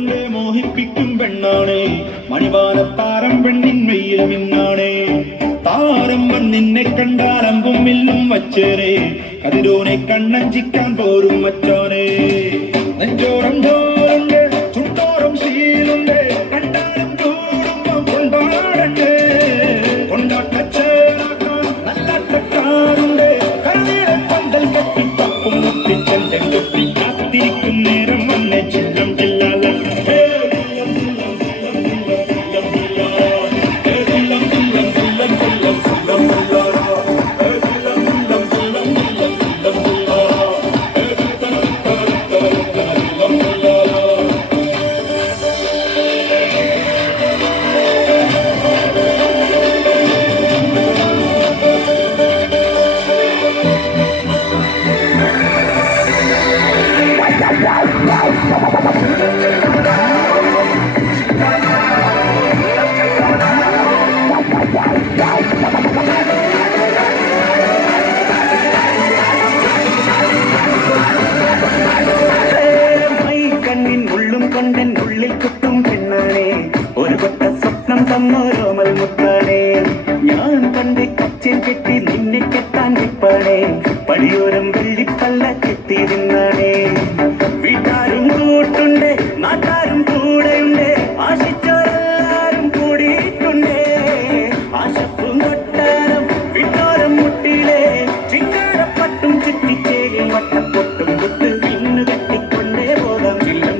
കൊണ്ട് മോഹിപ്പിക്കും പെണ്ണാണേ മണിവാനത്താരം പെണ്ണിൻ മെയ്യിൽ മിന്നാണേ താരം നിന്നെ കണ്ടാൽ അമ്പും വില്ലും വച്ചേരേ കതിരോനെ കണ്ണഞ്ചിക്കാൻ പോരും മച്ചാനേ നെഞ്ചോരം ചോറുണ്ട് ചുട്ടോറും ശീലുണ്ട് കണ്ടാലും കൂടുമ്പം കൊണ്ടാടണ്ടേ കൊണ്ടാട്ടച്ചേരാക്കാൻ നല്ല തട്ടാറുണ്ട് കരുതീരെ പന്തൽ കെട്ടി തപ്പും മുട്ടിച്ചെന്റെ കുട്ടി കാത്തിരിക്കും നേരം വന്നെ ചില്ലം ചില്ലാല ഉള്ളിൽ കുത്തും പെണ്ണാണേ ഒരു കൊട്ട സ്വപ്നം തന്നോരോമൽ മുത്താണേ ഞാൻ പണ്ട് കച്ചൻ കെട്ടി നിന്നെ കെട്ടാൻ നിപ്പാണേ പടിയോരം വെള്ളിപ്പല്ല കെട്ടിയിരുന്നാണേ വീട്ടാരും കൂട്ടുണ്ട് നാട്ടാരും കൂടെയുണ്ട് ആശിച്ചോരെല്ലാരും കൂടിയിട്ടുണ്ട് ആശപ്പും കൊട്ടാരം വിട്ടോരം മുട്ടിയിലെ ചിങ്കാരപ്പട്ടും ചുറ്റിച്ചേരി വട്ടപ്പൊട്ടും കുത്ത് പിന്നു കെട്ടിക്കൊണ്ടേ പോകാം ചില്ലം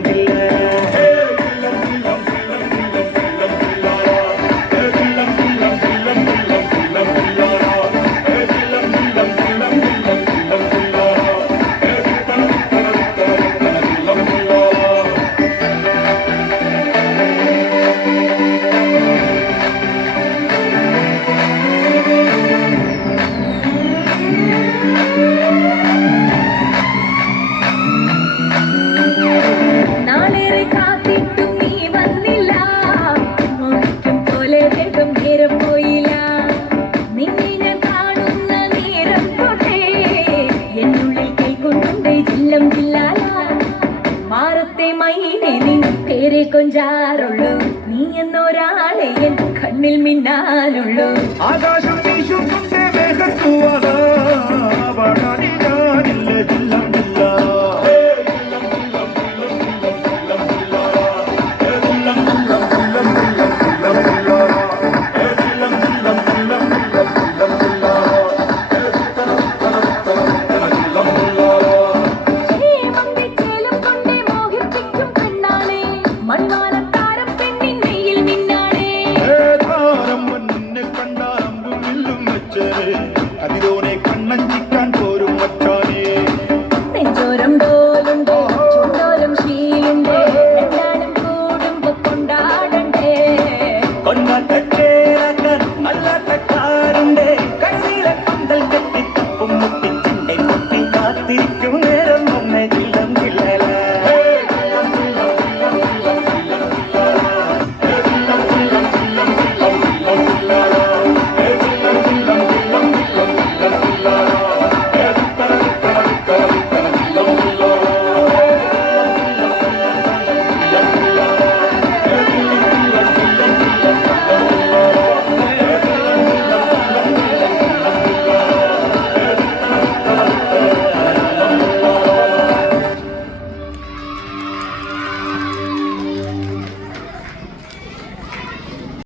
കൊഞ്ചാറുള്ളൂ നീ എന്നൊരാളെ എൻ കണ്ണിൽ മിന്നാനുള്ളൂ ആകാശം വീശുന്നുണ്ട് മേഘത്തൂവാതെ